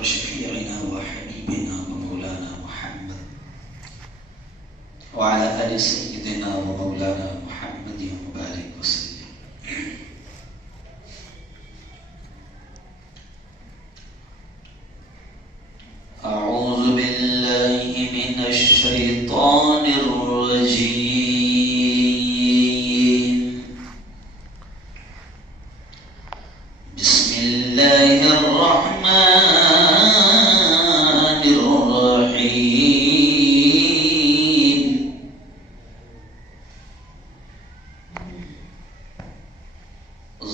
وشفيعنا وحبيبنا ومولانا محمد وعلى آل سيدنا ومولانا محمد وبارك وسلم. أعوذ بالله من الشيطان الرجيم. بسم الله الرحمن الرحيم.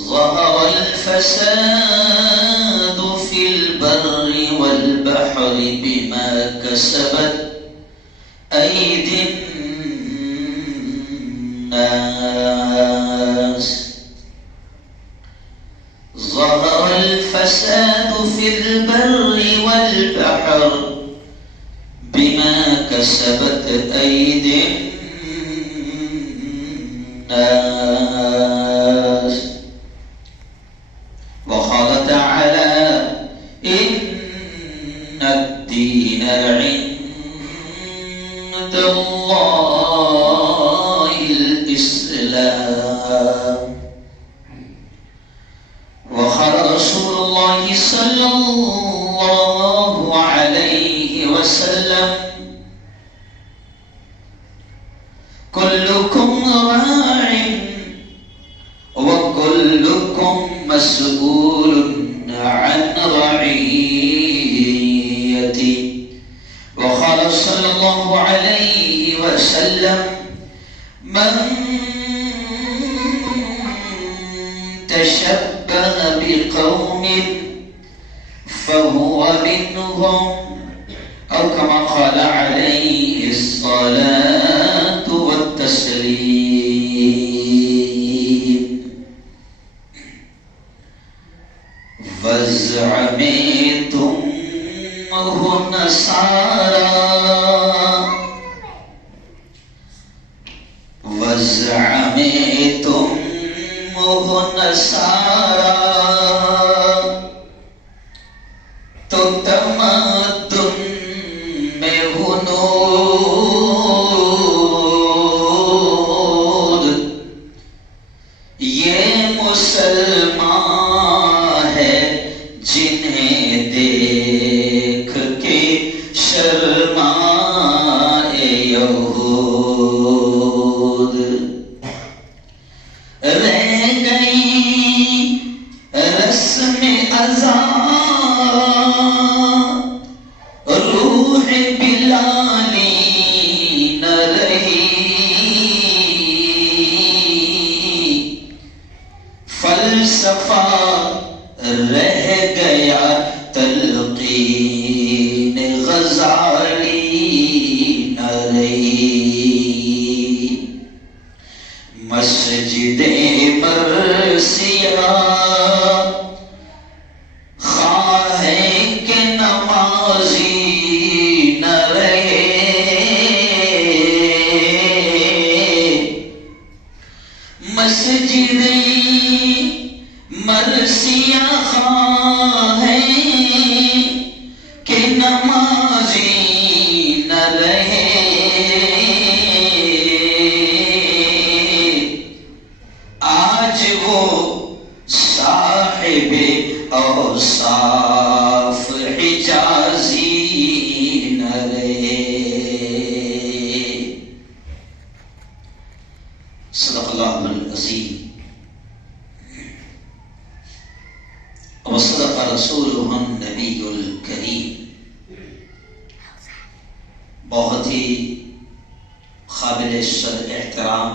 ظهر الفساد في البر والبحر بما كسبت أيدي الناس. ظهر الفساد في البر والبحر بما كسبت أيدي الناس. وقال تعالى إن الدين عند الله الإسلام. وقال رسول الله صلى الله عليه وسلم كلكم راع وكلكم مسؤول عن رعيته. وقال صلى الله عليه وسلم من تشبه بقوم فهو منهم أو كما قال عليه الصلاة والتسليم. وزعمتم نصارى وزعمتم نصارى تو تمدن میں ہنود یہ مسلمان ہے جنہیں دیکھ کے شرمائے یہود. رہ گئی رسم ازاں روح بلالی نہ رہی. فلسفہ رہ گیا تلقین غزالی نہ رہی. مسجد مرثیہ خواہیں کہ نمازی نہ رہے. مسجد مرثیہ خواہیں کہ نمازی نہ رہے. آج وہ صاحب اوصاف حجازی نہ رہے. صدق اللہ العظیم وصدق رسولہ النبی الکریم. بہت ہی قابل صدر احترام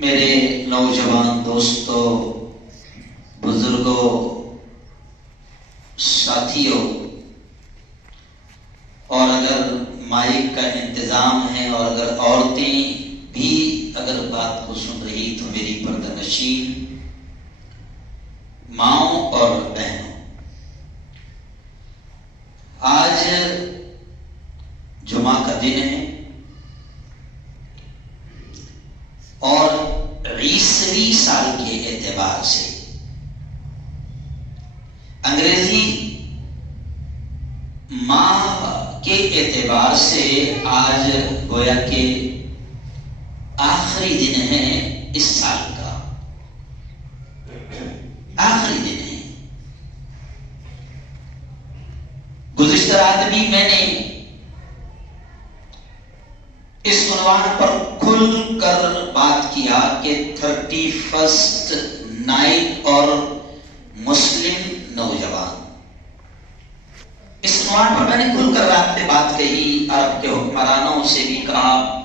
میرے نوجوان دوستوں، بزرگوں، ساتھیوں، اور اگر مائک کا انتظام ہے اور اگر عورتیں بھی اگر بات کو سن رہی تو میری پردہ نشین ماؤں اور بہنوں، آج جمعہ کا دن ہے اور 20ویں سال کے اعتبار سے انگریزی ماہ کے اعتبار سے آج گویا کہ آخری دن ہے اس سال کا، آخری دن ہے۔ گزشتہ رات بھی میں نے اس عنوان پر کھل کر بات کیا کہ 31 نائٹ اور مسلم نوجوان، اس عنوان پر میں نے کھل کر رات میں بات کہی، عرب کے حکمرانوں سے بھی کہا،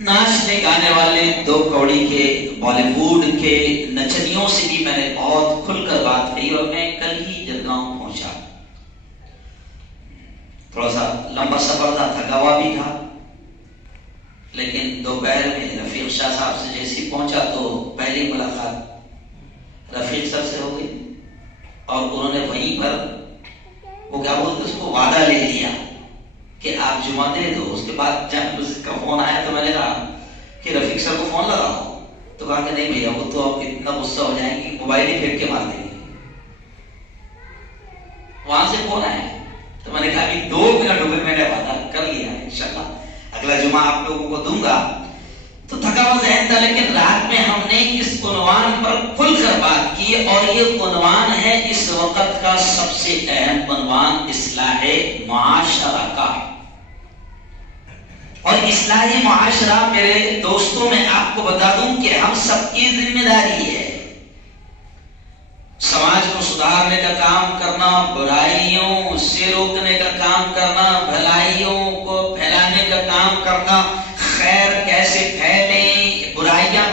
ناچنے گانے والے دو کوڑی کے بالی ووڈ کے نچنیوں سے بھی میں نے بہت کھل کر بات کہی، اور میں کل ہی جدگاؤں پہنچا، تھوڑا سا لمبا سفر تھا، تھکا ہوا بھی تھا، لیکن دوپہر میں رفیق شاہ صاحب سے جیسے پہنچا تو پہلی ملاقات رفیق صاحب سے ہو گئی، اور انہوں نے وہیں پر وہ کیا بولتے اس کو وعدہ لے لیا کہ آپ جمعہ دے دو۔ اس کے بعد جب اس کا فون آیا تو میں نے کہا کہ رفیق صاحب کو فون لگاؤ، تو کہا کہ نہیں بھیا وہ تو آپ اتنا غصہ ہو جائیں گے موبائل ہی پھینک کے مار دیں گے۔ وہاں سے فون آیا تو میں نے کہا کہ 2 منٹ ہو گئے، میں نے وعدہ کر لیا ہے، انشاءاللہ اگلا جمعہ آپ لوگوں کو دوں گا۔ تو تھکا ہوا ذہن تھا، لیکن رات میں ہم نے اس عنوان پر کھل کر بات کی، اور یہ عنوان ہے اس وقت کا سب سے اہم عنوان، اصلاح معاشرہ کا۔ اور اصلاح معاشرہ میرے دوستوں میں آپ کو بتا دوں کہ ہم سب کی ذمہ داری ہے۔ سماج کو سدھارنے کا کام کرنا، برائیوں سے روکنے کا کام کرنا، بھلائیوں کو پھیلانے کا کام کرنا، خیر کیسے پھیلے، برائیاں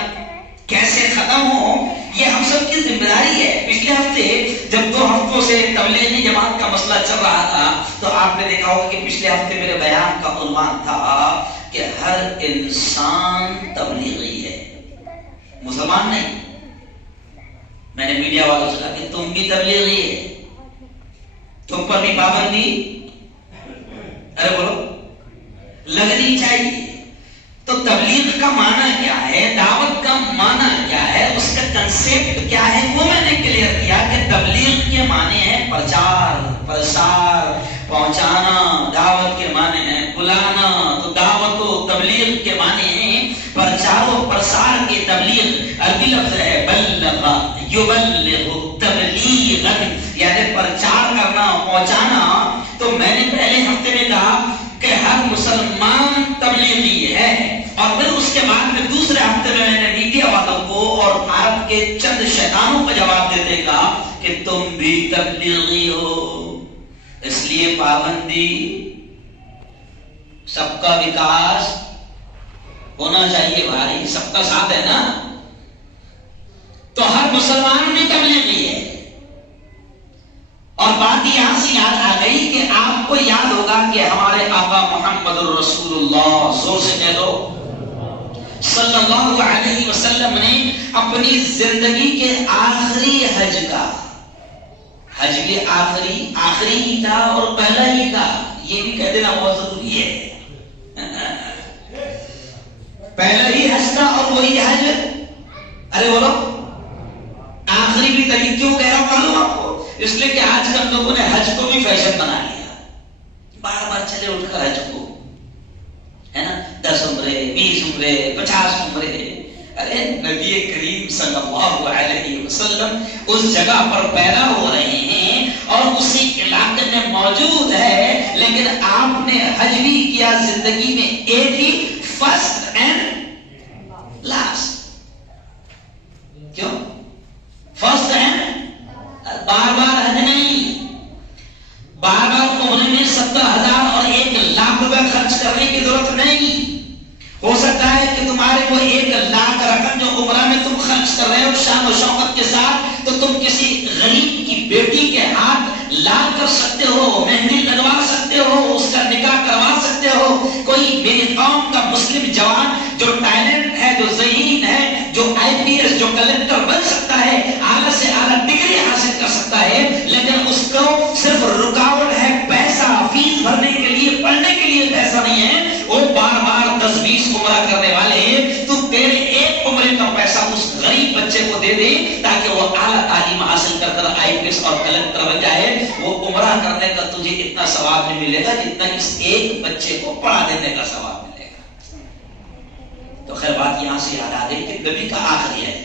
کیسے ختم ہو، یہ ہم سب کی ذمہ داری ہے۔ پچھلے ہفتے جب 2 ہفتوں سے تبلیغی جماعت کا مسئلہ چل رہا تھا تو آپ نے دیکھا ہوگا کہ پچھلے ہفتے میرے بیان کا عنوان تھا کہ ہر انسان تبلیغی ہے، مسلمان نہیں۔ میں نے میڈیا والوں سے کہا کہ تم بھی تبلیغی ہے، تم پر بھی پابندی ارے بولو لگنی چاہیے۔ تو تبلیغ کا معنی کیا ہے، دعوت کا معنی کیا ہے، اس کا کنسیپٹ کیا ہے، وہ میں نے کلیئر کیا کہ تبلیغ کے معنی ہے پرچار، پرسار، پہنچانا، دعوت کے معنی ہے بلانا، تو دعوت و تبلیغ کے معنی ہے پرچار و پرسار کے تبلیغ۔ عربی لفظ ہے بلغ یبلغ تبلیغا، یعنی پرچار کرنا، پہنچانا۔ تو میں نے پہلے ہفتے میں کہا کہ ہر مسلمان تبلیغی ہے، اور پھر اس کے بعد میں دوسرے ہفتے میں نے میڈیا والوں کو اور بھارت کے چند شیطانوں کو جواب دیتے گا کہ تم بھی تبلیغی ہو، اس لیے پابندی، سب کا وکاس ہونا چاہیے بھائی، سب کا ساتھ ہے نا۔ تو ہر مسلمان بھی تبلیغی ہے۔ اور بات یہاں سے یاد آ گئی کہ آپ کو یاد ہوگا کہ ہمارے آقا محمد الرسول اللہ، زور سے کہہ دو، صلی اللہ علیہ وسلم نے اپنی زندگی کے آخری حج کا، حج کے آخری ہی تھا اور پہلا ہی تھا، یہ بھی کہہ دینا بہت ضروری ہے، پہلا ہی حج تھا اور وہی حج، ارے بولو آخری بھی تھی۔ کیوں کہہ رہا ہوں معلوم آپ کو؟ اس لیے کہ آج کل لوگوں نے حج کو بھی فیشن بنا لیا، بار بار چلے اٹھ کر حج کو، ہے نا، 10 عمرے، 20 عمرے، 50 عمرے۔ ارے نبی کریم صلی اللہ علیہ وسلم اس جگہ پر پیدا ہو رہے ہیں اور اسی علاقے میں موجود ہے، لیکن آپ نے حج بھی کیا زندگی میں ایک ہی، فرسٹ اینڈ لاسٹ۔ کیوں فرسٹ اینڈ؟ بار بار حج نہیں، بار بار عمرے میں 70,000 اور 1,00,000 روپے خرچ کرنے کی ضرورت نہیں۔ ہو سکتا ہے کہ تمہارے وہ 1,00,000 رقم جو عمرہ میں تم خرچ کر رہے ہو شان و شوقت کے ساتھ، تو تم کسی غریب کی بیٹی کے ہاتھ لال کر سکتے ہو، مہندی لگوا سکتے ہو، اس کا نکاح کروا سکتے ہو۔ کوئی میری قوم کا مسلم جوان جو ٹیلنٹ ہے، جو ذہین ہے، جو IPS، جو کلکٹر بن سکتا ہے، اعلیٰ سے اعلیٰ ڈگری حاصل کر سکتا ہے، لیکن اس کو صرف رکاوٹ ہے پیسہ، فیس بھرنے کے لیے، پڑھنے کے لیے پیسہ نہیں ہے، وہ بار بار 10-20 عمرہ کرنے والے، تو تیرے ایک عمرے کا پیسہ اس غریب بچے کو دے دے تاکہ وہ اعلیٰ تعلیم حاصل کر کر IPS اور کلکٹر بن جائے، وہ عمرہ کرنے کا تجھے اتنا ثواب نہیں ملے گا جتنا اس ایک بچے کو پڑھا دینے کا ثواب ملے گا۔ تو خیر بات یہاں سے یاد آ گئی کہ نبی کا آخری ہے،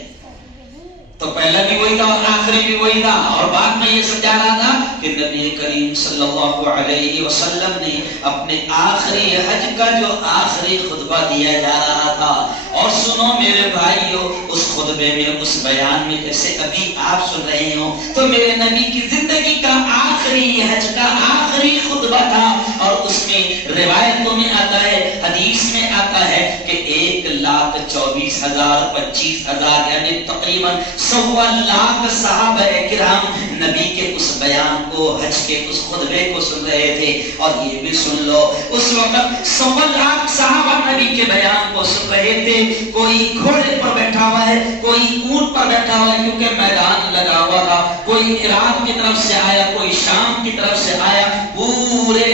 تو پہلا بھی وہی تھا اور آخری بھی وہی تھا، اور بعد میں یہ سمجھا رہا تھا کہ نبی کریم صلی اللہ علیہ وسلم نے اپنے آخری حج کا جو آخری خطبہ دیا جا رہا تھا، اور سنو میرے بھائیو، اس خطبے میں، اس بیان میں جیسے ابھی آپ سن رہے ہو، تو میرے نبی کی زندگی کا آخری حج کا آخری خطبہ تھا، اور اس میں روایتوں میں آتا ہے، حدیث میں آتا ہے کہ 1,24,000 25,000 یعنی تقریباً 1.25 لاکھ صحابہ کرام نبی کے اس بیان کو، حج کے اس خطبے کو سن رہے تھے۔ اور یہ بھی سن لو، اس وقت 1.25 لاکھ صحابہ نبی کے بیان کو سن رہے تھے، کوئی گھوڑے پر بیٹھا ہوا ہے، کوئی اونٹ پر بیٹھا ہوا ہے کیونکہ میدان لگا ہوا تھا، کوئی عراق کی طرف سے آیا، کوئی شام کی طرف سے آیا، پورے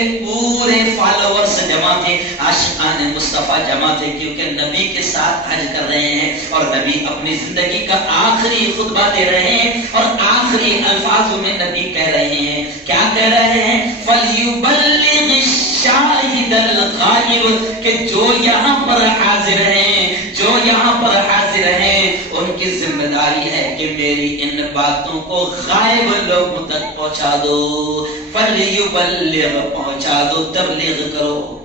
فالوورز جمع تھے، عاشقان مصطفیٰ جمع تھے، کیونکہ نبی کے ساتھ حج کر رہے ہیں، اور نبی اپنی زندگی کا آخری خطبہ دے رہے ہیں، اور آخری الفاظ میں نبی کہہ رہے ہیں، کیا کہہ رہے ہیں؟ فَلْيُبَلِّغِ الشَّاهِدَ الْغَائِبَ، کہ جو یہاں پر حاضر ہیں، جو یہاں پر حاضر ہیں، ان کی ذمہ داری ہے کہ میری ان باتوں کو غائب لوگوں تک پہنچا دو۔ فَلْيُبَلِّغ، پہنچا دو، تبلیغ کرو۔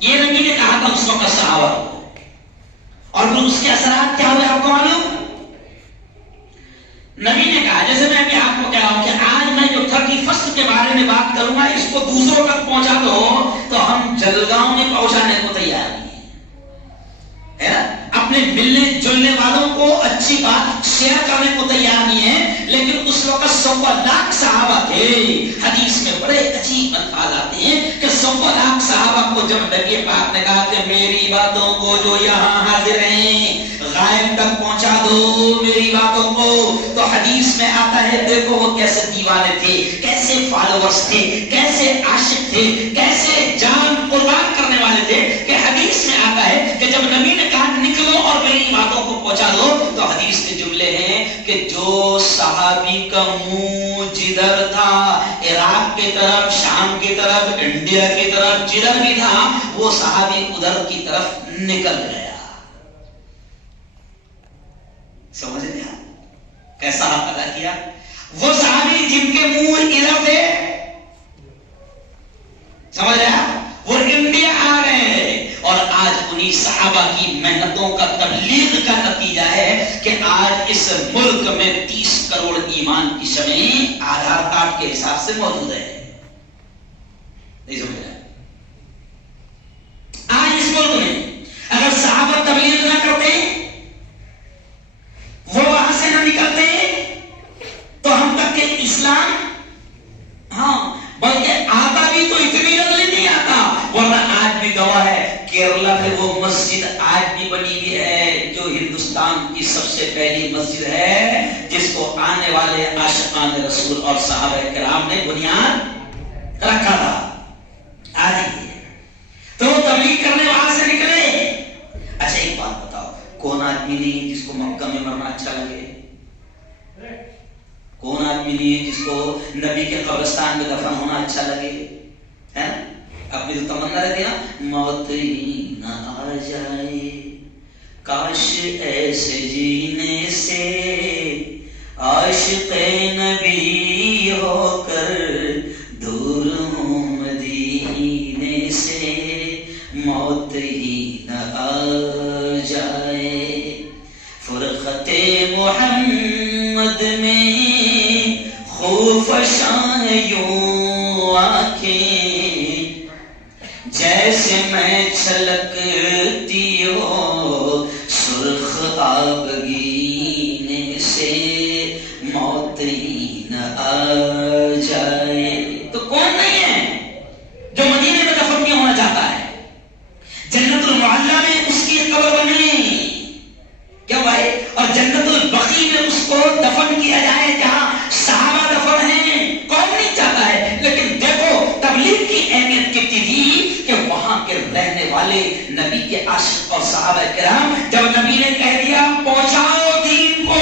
یہ نبی نے کہا تھا اس وقت صحابہ کو، اور پھر اس کے اثرات کیا ہوئے آپ کو معلوم؟ نبی نے کہا، جیسے میں ابھی آپ کو کہہ رہا ہوں کہ آج میں جو 31 کے بارے میں بات کروں گا، اس کو دوسروں تک پہنچا دو تو ہم جلگاؤں میں پہنچانے کو تیار نہیں ہے نا، اپنے ملنے جلنے والوں کو اچھی بات شیئر کرنے کو تیار نہیں ہے، لیکن اس وقت 1.25 لاکھ صحابہ تھے۔ حدیث میں بڑے عجیب الفاظ آتے ہیں کہ 1.25 لاکھ صحابہ کو جب نبی پاک نے کہا کہ میری باتوں کو جو یہاں حاضر ہیں غائب تک پہنچا دو، میری باتوں کو، تو حدیث میں آتا ہے، دیکھو وہ کیسے دیوانے تھے، کیسے فالوورز تھے، کیسے عاشق تھے، کیسے جان قربان کرنے والے تھے، کہ حدیث میں آتا ہے کہ جب نبی نے کہا نکلو اور میری باتوں کو پہنچا دو، تو حدیث کے جملے ہیں کہ جو صحابی کا منہ جدھر تھا، عراق کی طرف، شام کی طرف، انڈیا کی طرف، جدھر بھی تھا، وہ صحابی ادھر کی طرف نکل گیا۔ سمجھ لیا کیسا حق ادا کیا؟ وہ صحابی جن کے منہ ادھر تھے، سمجھ رہا، وہ انڈیا آ رہے ہیں، اور آج انہی صحابہ کی محنتوں کا، تبلیغ کا نتیجہ ہے کہ آج اس ملک میں 30 کروڑ ایمان کی شمعیں آدھار کارڈ کے حساب سے موجود ہے۔ نہیں سمجھ رہا؟ آج اس ملک میں اگر صحابہ تبلیغ نہ کرتے، وہ وہاں سے نہ نکلتے، تو ہم تک کہ اسلام، ہاں بلکہ آتا بھی تو اتنی جلدی نہیں آتا، ورنہ آج بھی گواہ ہے، کیرلا میں وہ مسجد آج بھی بنی ہوئی ہے جو ہندوستان کی سب سے پہلی مسجد ہے، جس کو آنے والے عاشقان رسول اور صحابہ کرام نے بنیاد رکھا تھا۔ آج ہی تو وہ تبلیغ کرنے وہاں سے نکلے۔ اچھا ایک بات بتاؤ، کون آدمی نہیں جس کو مکہ میں مرنا اچھا لگے؟ کون آدمی نہیں جس کو نبی کے قبرستان میں دفن ہونا اچھا لگے؟ ہے نا، اپنی تو تمنا رہتی نا، موت ہی نہ آ جائے، کاش ایسے جینے سے عاشق نبی ہو کر دور ہوں مدینے سے، موت ہی نہ آ جائے، فرقت محمد میں خوف شاہ یوں آنکھیں، جیسے میں چھلکتی ہو سرخ آبگینے سے، موت ہی نہ آ جائے۔ تو کون نہیں ہے جو مدینے میں دفن کیا ہونا چاہتا ہے؟ جنت المعلا میں اس کی قبر بنے، کیا بھائی، اور جنت البقیع میں اس کو دفن کیا جائے جہاں صحابہ دفن ہیں، کون نہیں چاہتا ہے؟ لیکن دیکھو تبلیغ کی اہمیت کتنی تھی کہ وہاں کے رہنے والے نبی کے عاشق اور صحابہ کرام، جب نبی نے کہہ دیا پہنچاؤ دین کو،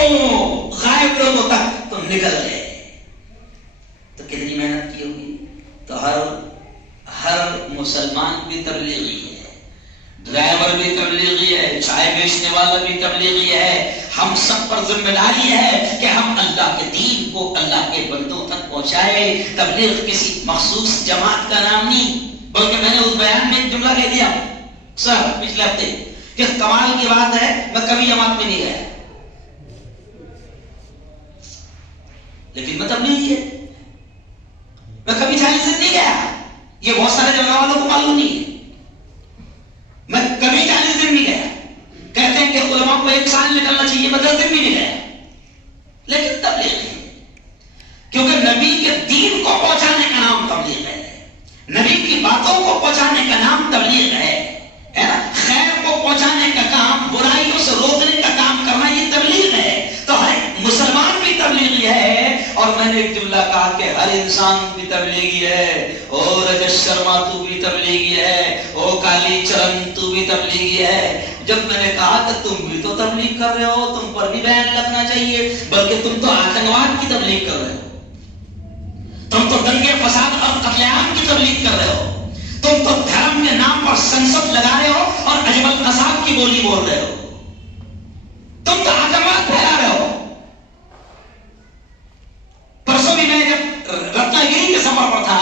نکل گئے تو کتنی محنت کی ہوگی. تو ہر مسلمان بھی تبلیغی ہے، ڈرائیور بھی تبلیغی ہے، چائے بیچنے والا بھی تبلیغی ہے. ہم سب پر ذمہ داری ہے کہ ہم اللہ کے دین کو اللہ کے بندوں تک پہنچائے. تبلیغ کسی مخصوص جماعت کا نام نہیں، بلکہ میں نے اس بیان میں ایک جملہ کہہ دیا سر پچھلے ہفتے کہ کمال کی بات ہے میں کبھی جماعت میں نہیں گیا، لیکن میں تبلیغی ہے، میں کبھی چالیس دن نہیں گیا. یہ بہت سارے جگہ والوں کو معلوم نہیں ہے. میں کبھی 40 دن نہیں گیا. کہتے ہیں کہ علماء کو 1 سال نکلنا چاہیے، میں 10 دن بھی نہیں گیا. لیکن تبلیغ ہے، کیونکہ نبی کے دین کو پہنچانے کا نام تبلیغ ہے، نبی کی باتوں کو پہنچانے کا نام تبلیغ ہے نا. خیر کو پہنچانے کا کام، برائیوں سے روکنے کا کام کرنا یہ تبلیغ ہے. تو ہر مسلمان بھی تبلیغی ہے. اور میں نے ایک جملہ کہا کہ ہر انسان بھی تبلیغی ہے. او رجت شرما تو بھی تبلیغی ہے، او کالی چرن تو بھی تبلیغی ہے. جب میں نے کہا کہ تم بھی تو تبلیغ کر رہے ہو، تم پر بھی بیان لگنا چاہیے، بلکہ تم تو آتنکواد کی تبلیغ کر رہے ہو، تم تو دنگے فساد اور قتل عام کی تبلیغ کر رہے ہو، تم تو دھرم کے نام پر سنسد لگا رہے ہو اور اجمل قصاب کی بولی بول رہے ہو، تم تو آتنکواد پھیلا رہے ہو. پرسوں بھی میں جب رتنا گیری کے سفر پر تھا،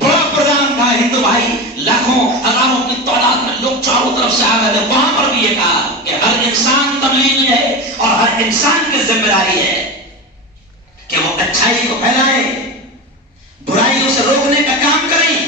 بڑا پروگرام تھا، ہندو بھائی لاکھوں ہزاروں کی تعداد میں لوگ چاروں طرف سے آ گئے تھے. وہاں پر بھی یہ کہا کہ ہر انسان تبلیغی ہے اور ہر انسان کی ذمہ داری ہے کہ وہ اچھائی کو پھیلائے، برائیوں سے روکنے کا کام کریں.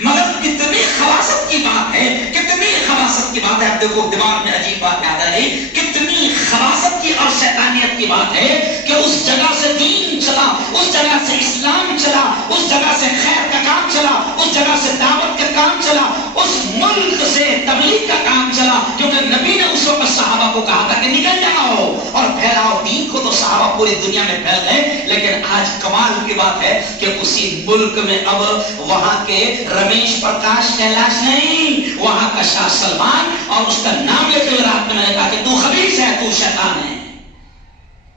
مگر کتنی خباثت کی بات ہے، کتنی خباثت کی بات ہے. اب دیکھو دماغ میں عجیب بات یاد آ رہی، کتنی خباثت کی اور شیطانیت کی بات ہے کہ اس جگہ سے دین چلا، اس جگہ سے اسلام چلا، اس جگہ سے خیر کا کام چلا، اس جگہ سے دعوت کا کام چلا، اس ملک سے تبلیغ کا کام چلا. کیونکہ نبی نے اس وقت صحابہ کو کہا تھا کہ نکل جاؤ اور پھیلاؤ دین کو. تو صحابہ پوری دنیا میں پھیل گئے. لیکن آج کمال کی بات ہے کہ اسی ملک میں اب وہاں کے رمیش پرکاش کیلاش نہیں، وہاں کا شاہ سلمان، اور اس کا نام لیتے ہوئے رات میں نے کہا کہ تو خبیث ہے، تو شیطان ہے.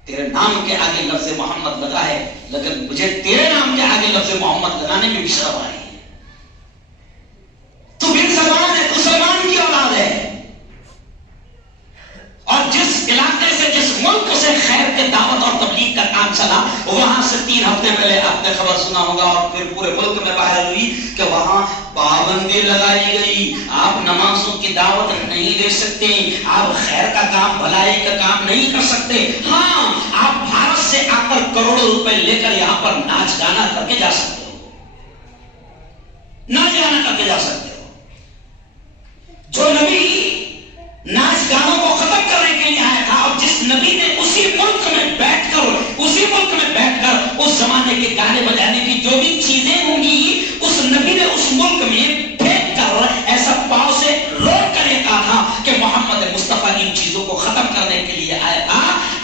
تیرے نام کے آگے لفظ محمد لگا ہے، لیکن مجھے تیرے نام کے آگے لفظ محمد لگانے میں بھی شرم آئی ہے. تو بن سلمان ہے، تو سلمان کی اولاد ہے. اور جس علاقے سے، جس ملک سے خیر کے دعوت اور تبلیغ کا کام چلا، وہاں سے 3 ہفتے پہلے آپ نے خبر سنا ہوگا اور پھر پورے ملک میں وائرل ہوئی کہ وہاں پابندی لگائی گئی. آپ نمازوں کی دعوت نہیں دے سکتے، آپ خیر کا کام، بھلائی کا کام نہیں کر سکتے. ہاں، آپ بھارت سے آ کر کروڑوں روپے لے کر یہاں پر ناچ گانا کر کے جا سکتے ہو، ناچ گانا کر کے جا سکتے ہو. جو نبی ناچ گانوں کو ختم کرنے کے لیے آیا تھا، اور جس نبی نے اسی ملک میں بیٹھ کر اس زمانے کے گانے بجانے کی جو بھی چیزیں ہوں گی، اس نبی نے اس ملک میں پھینک کر ایسا پاؤں سے روک کر یہ کہا تھا کہ محمد مصطفیٰ ان چیزوں کو ختم کرنے کے لیے آیا تھا.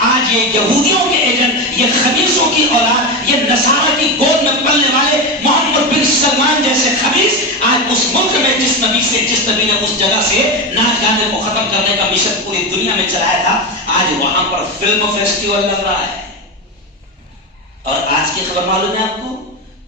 آج یہ یہودیوں کے ایجنٹ، یہ خبیثوں کی اولاد، یہ نصارہ کی گود میں پلنے والے محمد بن سلمان جیسے خبیث آج اس ملک میں جس نبی نے اس جگہ سے ناچ گانے کو ختم کرنے کا مشن پوری دنیا میں چلایا تھا، آج وہاں پر فلم فیسٹیول لگ رہا ہے. اور آج کی خبر معلوم ہے آپ کو،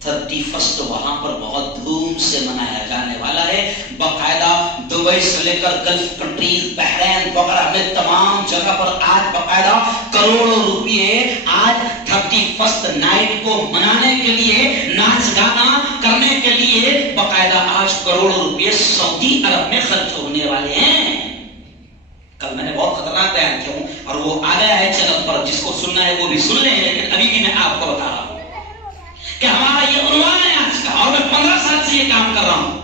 31 وہاں پر بہت دھوم سے منایا جانے والا ہے. باقاعدہ دبئی سے لے کر گلف کنٹریز، بحرین وغیرہ میں تمام جگہ پر آج باقاعدہ کروڑوں روپئے آج 31 نائٹ کو منانے کے لیے، ناچ گانا کرنے کے لیے باقاعدہ آج کروڑوں روپئے سعودی عرب میں خرچ ہونے والے ہیں. کل میں نے بہت خطرناک بیان کیا ہوں اور وہ آ گیا ہے چینل پر، جس کو سننا ہے وہ بھی سن لیں. لیکن ابھی بھی میں آپ کو بتا رہا ہوں کہ ہمارا یہ عنوان ہے آج کا، اور میں 15 سال سے یہ کام کر رہا ہوں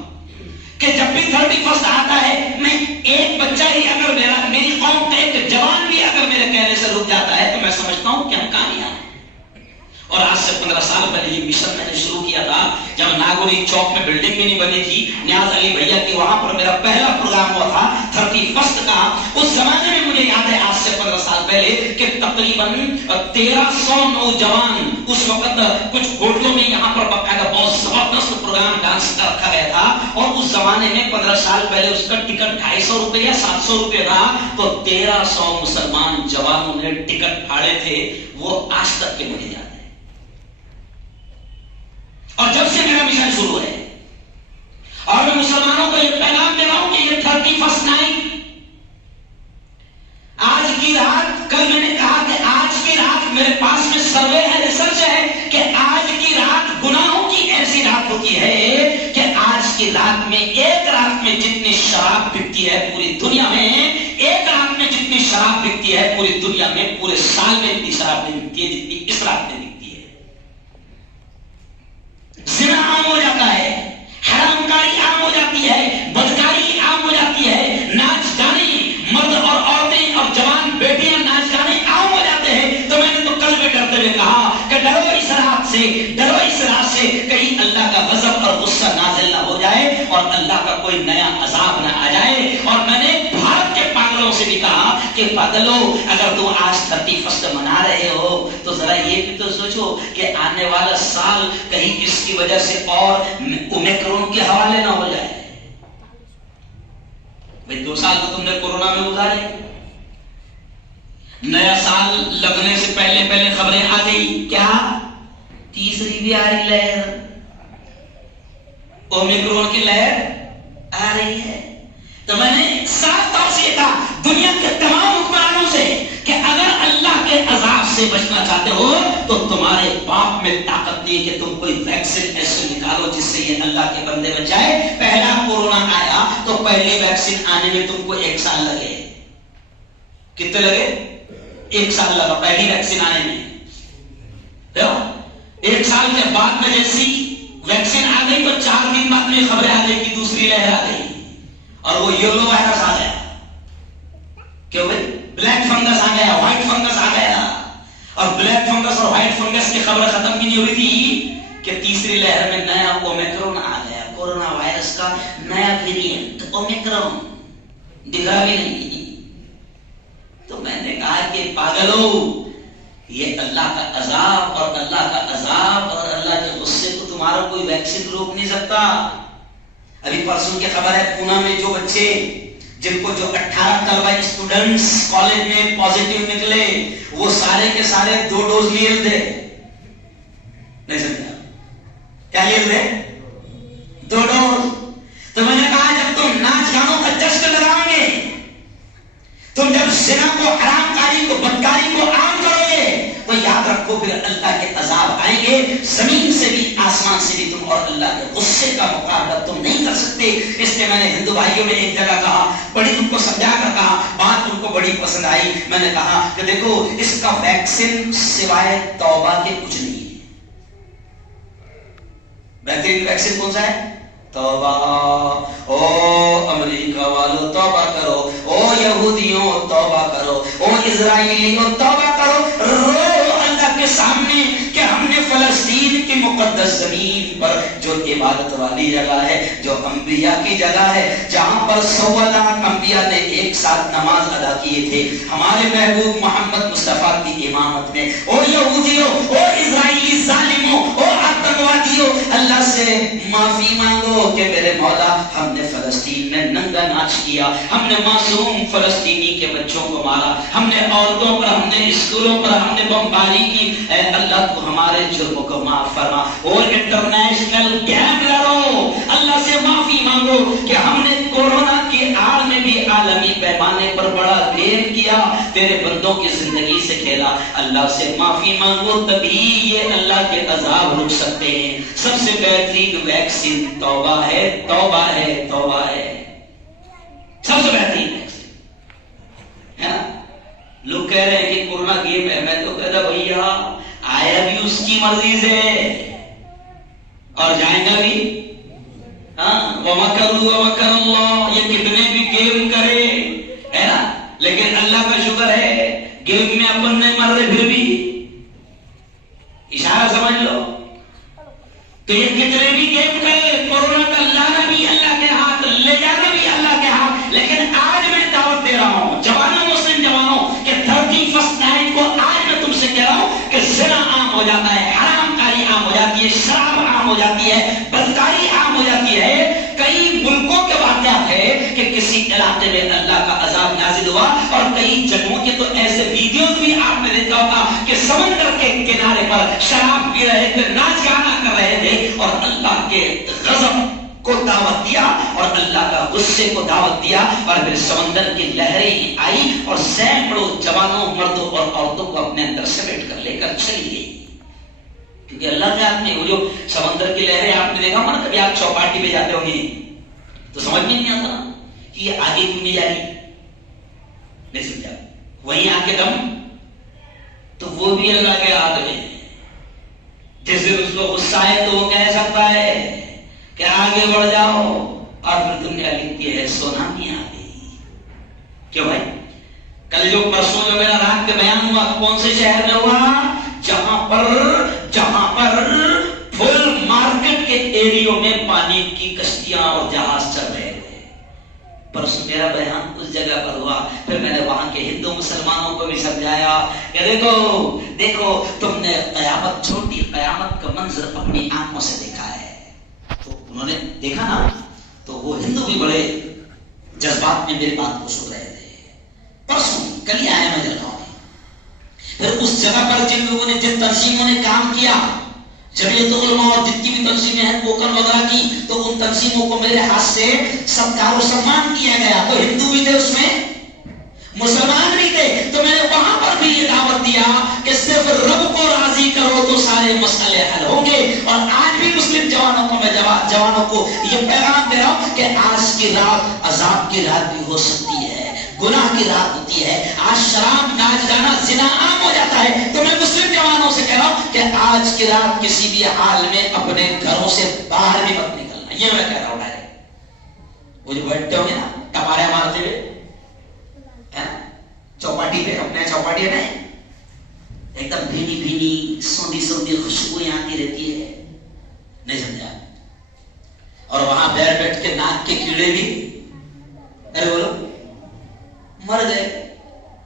کہ جب بھی 31 آتا ہے، میں ایک بچہ ہی اگر میری قوم کا ایک جوان بھی اگر میرے کہنے سے رک جاتا ہے تو میں سمجھتا ہوں کہ ہم کامیاب ہیں. اور آج سے 15 سال پہلے یہ مشن میں نے شروع کیا تھا جب ناگوری چوک میں بلڈنگ بھی نہیں بنی تھی، نیاز علی بھیا کی وہاں پر میرا پہلا پروگرام ہوا تھا 31 کا. اس زمانے میں مجھے یاد ہے آج سے 15 سال پہلے کہ تقریباً 1300 نوجوان اس وقت کچھ ہوٹلوں میں یہاں پر باقاعدہ بہت زبردست پروگرام ڈانس کا رکھا گیا تھا. اور اس زمانے میں 15 سال پہلے اس کا ٹکٹ 250 روپے یا 700 روپے تھا. تو 1300 مسلمان جوانوں نے ٹکٹ پھاڑے تھے. وہ آج تک کے مجھے یاد ہے. اور جب سے میرا مشن شروع ہے اور میں مسلمانوں کو یہ پیغام دے رہا ہوں کہ یہ 31 نائٹ آج کی رات، کل میں نے کہا کہ آج کی رات میرے پاس میں سروے ہے، ریسرچ ہے کہ آج کی رات گناہوں کی ایسی رات ہوتی ہے کہ آج کی رات میں، ایک رات میں جتنی شراب بکتی ہے پوری دنیا میں، ایک رات میں جتنی شراب بکتی ہے پوری دنیا میں، پورے سال میں اتنی شراب نہیں بکتی ہے جتنی اس رات میں بکتی ہے۔ زنا عام ہو جاتا ہے، حرام کاری عام ہو جاتی ہے، بدکاری عام ہو جاتی ہے، ناچ گانے، مرد اور عورتیں اور جوان بیٹیاں ناچ گانے عام ہو جاتے ہیں۔ تو میں نے تو کل بھی ڈرتے ہوئے کہا کہ ڈرو اس رات سے، ڈرو اس رات سے، کہیں اللہ کا غضب اور غصہ نازل نہ ہو جائے اور اللہ کا کوئی نیا عذاب نہ آ جائے۔ اور میں نے بھارت کے پاگلوں سے بھی کہا کہ پاگلوں، اگر تم آج 31 منا رہے ہو تو ذرا یہ بھی تو سوچو کہ آنے والا سال کہیں اس کی وجہ سے اور اومیکرون کے حوالے نہ ہو جائے۔ 2 سال تو تم نے کورونا میں گزارے، نیا سال لگنے سے پہلے خبریں آ گئی، کیا تیسری بھی آ رہی لہر، اومیکرون کی لہر آ رہی ہے۔ تو میں نے صاف طور سے کہا دنیا کے تمام حکمرانوں سے کہ اگر اللہ کے عذاب سے بچنا چاہتے ہو تو تمہارے باپ میں طاقت نہیں کہ تم کوئی ویکسین ایسے نکالو جس سے یہ اللہ کے بندے بچ جائے۔ پہلا کورونا آیا تو پہلی ویکسین آنے میں تم کو 1 سال لگے، کتنے لگے؟ 1 سال لگا پہلی ویکسین آنے میں۔ 1 سال کے بعد میں جیسی ویکسین آ گئی تو 4 دن بعد میں خبریں آ گئی کہ دوسری لہر آ گئی اور وہ یلو وائرس آ گیا، کیوں بھائی؟ بلیک فنگس آ گیا، وائٹ فنگس آ گیا، اور بلیک فنگس اور وائٹ فنگس کی خبر ختم بھی نہیں ہوئی تھی کہ تیسری لہر میں نیا اومیکرون آ گیا، کورونا وائرس کا نیا ویریئنٹ اومیکرون، دکھا بھی نہیں۔ تو میں نے کہا کہ پاگلو، یہ اللہ کا عذاب اور اللہ کا عذاب اور اللہ کے غصے کو تمہارا کوئی ویکسین روک نہیں سکتا۔ ابھی پرسوں کی خبر ہے پونا میں جو بچے جن کو جو 18 طلبہ اسٹوڈنٹس کالج میں پازیٹیو نکلے وہ سارے کے سارے 2 ڈوز لیے تھے، نہیں سمجھا کیا لیے تھے؟ 2 ڈوز۔ تو میں نے کہا جب تم ناچ گانوں کا جشن لگاؤ گے، تم جب زنا کو، حرام کاری کو، بدکاری کو عام کرو گے تو یاد رکھو پھر اللہ کے عذاب آئیں گے، زمین سے بھی آسمان سے بھی تم اور اللہ کے غصے کا مقابلہ تم نہیں کر سکتے۔ اس لیے میں نے ہندو بھائیوں میں ایک جگہ کہا، بڑی تم کو سمجھا کر کہا، بات تم کو بڑی پسند آئی، میں نے کہا کہ دیکھو اس کا ویکسین سوائے توبہ کے کچھ نہیں ہے۔ بہترین ویکسین کون سا ہے؟ توبہ۔ او امریکہ والو توبہ کرو، او یہودیوں توبہ کرو، او اسرائیلیوں توبہ کرو، رو اللہ کے سامنے کہ ہم نے فلسطین کی مقدس زمین پر جو عبادت والی جگہ ہے، جو انبیاء کی جگہ ہے، جہاں پر 100 لاکھ انبیاء نے ایک ساتھ نماز ادا کیے تھے ہمارے محبوب محمد مصطفیٰ کی امامت میں، او یہودیوں، او اسرائیلی ظالموں، او آتنکوادیوں، اللہ سے معافی مانگو کہ میرے مولا ہم نے فلسطین میں ننگا ناچ کیا، ہم نے معصوم فلسطینی کے بچوں کو مارا، ہم نے عورتوں پر، ہم نے اسکولوں پر ہم نے بمباری کی، اے اللہ تو ہمارے جرموں کو معاف فرما۔ اور انٹرنیشنل گیمبلروں، اللہ سے معافی مانگو کہ ہم نے کورونا کی آڑ میں بھی عالمی پیمانے پر بڑا گیم کیا، تیرے بندوں کی زندگی سے کھیلا، اللہ سے معافی مانگو تبھی یہ اللہ کے عذاب رک سکتے ہیں۔ سب سے بہترین ویکسین توبہ ہے، توبہ ہے، توبہ ہے، سب سے بہترین ویکسین ہے نا۔ لوگ کہہ رہے ہیں کہ کورونا گیم ہے، میں تو کہتا بھیا آیا بھی اس کی مرضی سے اور جائیں گا بھی، وَمَكَرُوا وَمَكَرَ اللَّهُ، یہ کتنے بھی گیم کرے ہے نا، لیکن اللہ کا شکر ہے گیم میں اپن نہیں مر رہے، پھر بھی اشارہ سمجھ لو۔ تو یہ کتنے بھی گیم کرے، کورونا کا لانا بھی اللہ کے ہاتھ، لے جانا بھی اللہ کے ہاتھ، لیکن آج میں دعوت دے رہا ہوں جوانوں، مسلم جوانوں، کہ 31 نائٹ کو آج میں تم سے کہہ رہا ہوں کہ زنا عام ہو جاتا ہے، حرام کاری عام ہو جاتی ہے، شراب عام ہو جاتی ہے، بدکاری عام ہو جاتی ہے۔ کئی ملکوں کے واقعات ہے کہ کسی علاقے میں اللہ کا عذاب نازل ہوا اور کئی جگہوں ان کے تو ایسے ویڈیوز بھی آپ نے دیکھا ہوگا کہ سمندر کے کنارے پر شراب پی رہے تھے، ناچ گانا کر رہے تھے، اور اللہ کے غضب کو دعوت دیا اور اللہ کا غصے کو دعوت دیا، اور پھر سمندر کی لہریں آئی اور سینکڑوں جوانوں، مردوں اور عورتوں کو اپنے اندر سمیٹ کر لے کر چلی گئی. کیونکہ اللہ کے ہاتھ میں وہ جو سمندر کی لہریں آپ نے دیکھا ہوگا نا، کبھی آپ چوپاٹی پہ جاتے ہوں گے تو سمجھ میں نہیں آتا کہ یہ آگے کیوں نہیں جا رہی، نہیں سمجھا، وہیں آ کے دم، تو وہ بھی اللہ کے ہاتھ میں. جس دن اس کو غصہ آئے تو وہ کہہ سکتا ہے کہ آگے بڑھ جاؤ، اور پھر دنیا لکھتی ہے سونامی آ گئی. کیوں بھائی؟ کل جو پرسوں جو میرا رات کے بیان ہوا کون سے شہر میں ہوا؟ جہاں پر فل مارکیٹ کے ایریوں میں پانی کی کشتیاں اور جہاز چل رہے تھے. پرسوں میرا بیان اس جگہ پر ہوا. پھر میں نے وہاں کے ہندو مسلمانوں کو بھی سمجھایا کہ دیکھو تم نے قیامت، چھوٹی قیامت کا منظر اپنی آنکھوں سے دیکھا ہے. تو انہوں نے دیکھا نا، تو وہ ہندو بھی بڑے جذبات میں میری بات کو سن رہے تھے. پرسوں کل ہی آیا میں جاتا ہوں. پھر اس جگہ پر جن لوگوں نے، جن تنظیموں نے کام کیا، جمعیت علماء اور جتنی بھی تنظیمیں ہیں کوکن وغیرہ کی، تو ان تنظیموں کو میرے ہاتھ سے ستکار و سمان کیا گیا. تو ہندو بھی تھے اس میں، مسلمان بھی تھے. تو میں نے وہاں پر بھی یہ دعوت دیا کہ صرف رب کو راضی کرو تو سارے مسئلے حل ہوں گے. اور آج بھی مسلم جوانوں کو یہ پیغام دے رہا ہوں کہ آج کی رات عذاب کی رات بھی ہو سکتی ہے، گناہ کی رات ہوتی ہے. آج شراب، ناچ گانا، زنا عام ہو جاتا ہے. تو میں مسلم جوانوں سے کہہ رہا ہوں کہ آج کی رات کسی بھی حال میں اپنے گھروں سے باہر بھی مت نکلنا. یہ میں کہہ رہا ہوں ڈائریکٹ. وہ جو بیٹھتے ہوں گے نا ٹپارے مارتے ہوئے چوپاٹی پہ، اپنے چوپاٹی ہے نا، ایک دم بھینی سوندھی خوشبوئیں آتی رہتی ہے، نہیں سمجھا؟ اور وہاں بیٹھ کے ناک کے کیڑے بھی، ارے بولو، مر گئے.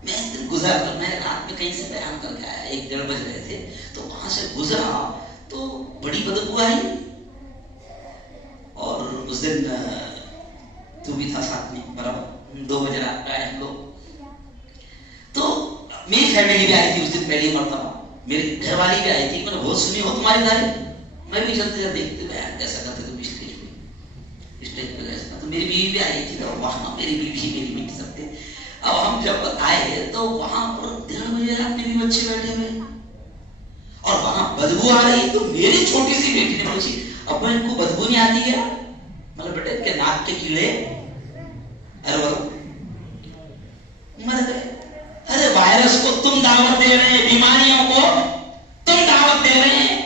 میں گزرا کر، میں رات میں کہیں سے بیان کر کے آیا، 1-1:30 بج رہے تھے. تو وہاں سے گزرا تو بڑی بدبو آئی. اور اس دن تو بھی تھا ساتھ میں، برابر 2 بجے رات کا ہم لوگ. تو میری فیملی بھی آئی تھی اس دن پہلی مرتبہ، میری گھر والی بھی آئی تھی. میں نے بہت سنی ہو تمہاری داری، میں بھی چلتے دیکھتے بیان کیسا کرتے تم اسٹیج پہ گئے. تو میری بیوی بھی آئی تھی، اور وہاں میری بیوی سب تھے. اب ہم جب آئے تو وہاں پر 1:30 بجے رات میں بھی بچے بیٹھے ہوئے، اور وہاں بدبو آ رہی. تو میری چھوٹی سی بیٹی نے پوچھی ابا ان کو بدبو نہیں آتی کیا؟ مطلب بیٹے کے ناک کے کیڑے، ارے بولو مر گئے. ارے وائرس کو تم دعوت دے رہے ہیں، بیماریوں کو تم دعوت دے رہے ہیں.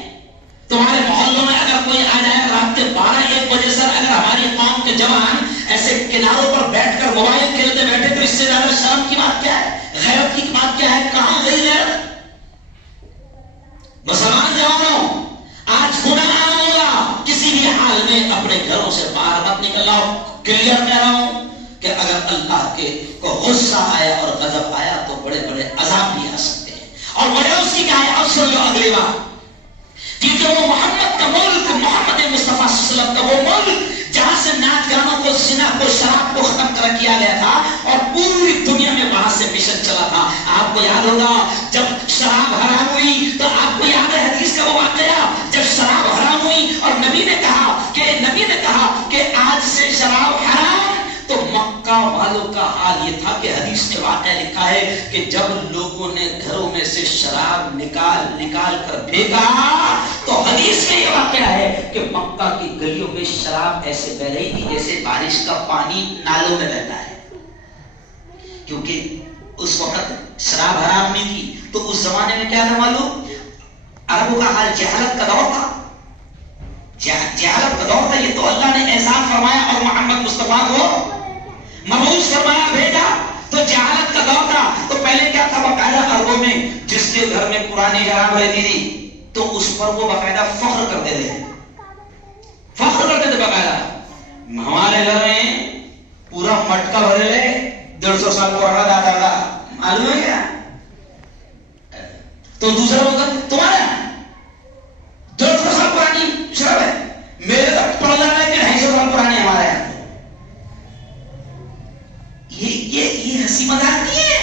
تمہارے محلوں میں اگر کوئی آ جائے رات کے 12-1 بجے سے، اگر ہماری قوم کے جوان ایسے کناروں پر بیٹھ کر موبائل کھیلتے بیٹھے، تو اس سے زیادہ شرم کی بات کیا ہے؟ غیرت کی بات کیا ہے؟ کہاں گئی غیرت؟ مسلمان جوانوں، آج گناہ عام ہوگا، کسی بھی حال میں اپنے گھروں سے باہر مت نکلنا. کلیئر کہہ رہا ہوں کہ اگر اللہ کے کو غصہ آیا اور غضب آیا تو بڑے بڑے عذاب بھی آ سکتے ہیں. اور وجہ اس کی کیا ہے؟ اب سن لو اگلی بات. کیونکہ وہ محمد کا ملک، محمد مصطفیٰ صلی اللہ علیہ وسلم کا وہ ملک جہاں سے ناچ گانوں کو، زنا کو، شراب کو ختم کیا گیا تھا، اور پوری دنیا میں وہاں سے مشن چلا تھا. آپ کو یاد ہوگا جب شراب حرام ہوئی تو آپ کو یاد ہے حدیث کا وہ واقعہ، جب شراب حرام ہوئی اور نبی نے کہا کہ آج سے شراب حرام، تو مکہ والوں کا حال یہ تھا کہ حدیث میں واقعہ لکھا ہے کہ جب لوگوں نے گھروں میں سے شراب نکال کر پھینکا، تو حدیث میں یہ واقعہ ہے کہ مکہ کی گلیوں میں شراب ایسے بہ رہی تھی جیسے بارش کا پانی نالوں میں بہتا ہے. کیونکہ اس وقت شراب حرام نہیں تھی. تو اس زمانے میں کیا تھا معلوم؟ عربوں کا حال جہالت کا دور تھا. جہالت کا دور تھا. یہ تو اللہ نے احسان فرمایا اور محمد مصطفیٰ کو مبعوث فرمایا، بھیجا. تو جہالت کا دور تھا. تو پہلے کیا تھا؟ باقاعدہ عربوں میں جس کے گھر میں پرانی شراب رہتی تھی تو اس پر وہ باقاعدہ فخر کرتے تھے باقاعدہ. ہمارے گھر میں پورا مٹکا بھرے لے 150 سال پرانا دادا، معلوم ہے کیا؟ تو دوسرا ہوگا تمہارا 150 سال پرانی شراب ہے، میرے تک پڑ رہا ہے کہ 250 سال پرانی ہمارے یہاں. یہ ہنسی مذاق نہیں ہے،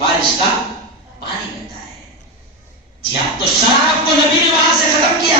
بارش کا پانی بہتا ہے. جی ہاں, تو شراب کو نبی نے وہاں سے ختم کیا,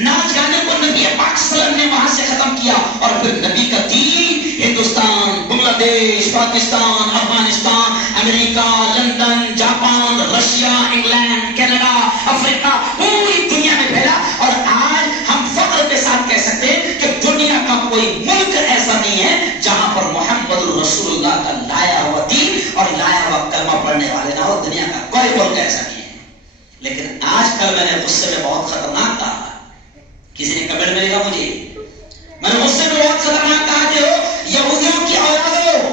ناچ گانے کو نبی پاک صلی اللہ علیہ وسلم نے وہاں سے ختم کیا, اور پھر نبی کا دین ہندوستان, بنگلہ دیش, پاکستان, افغانستان, امریکہ, London, Japan, Russia, England, Canada, افریقہ, پوری دنیا میں پھیلا. اور آج ہم فخر کے ساتھ کہہ سکتے ہیں کہ دنیا کا کوئی ملک ایسا نہیں ہے جہاں پر محمد رسول اللہ کا لایا ہوا دین اور لایا ہوا کلمہ پڑھنے والے نہ ہو. دنیا کا کوئی ملک ایسا نہیں ہے. لیکن آج کل میں نے غصے میں بہت خطرناک کہا, کسی نے کمنٹ میں لکھا مجھے, میں نے غصے میں بہت خطرناک کہا کہ ہو یہودیوں کی اولادو,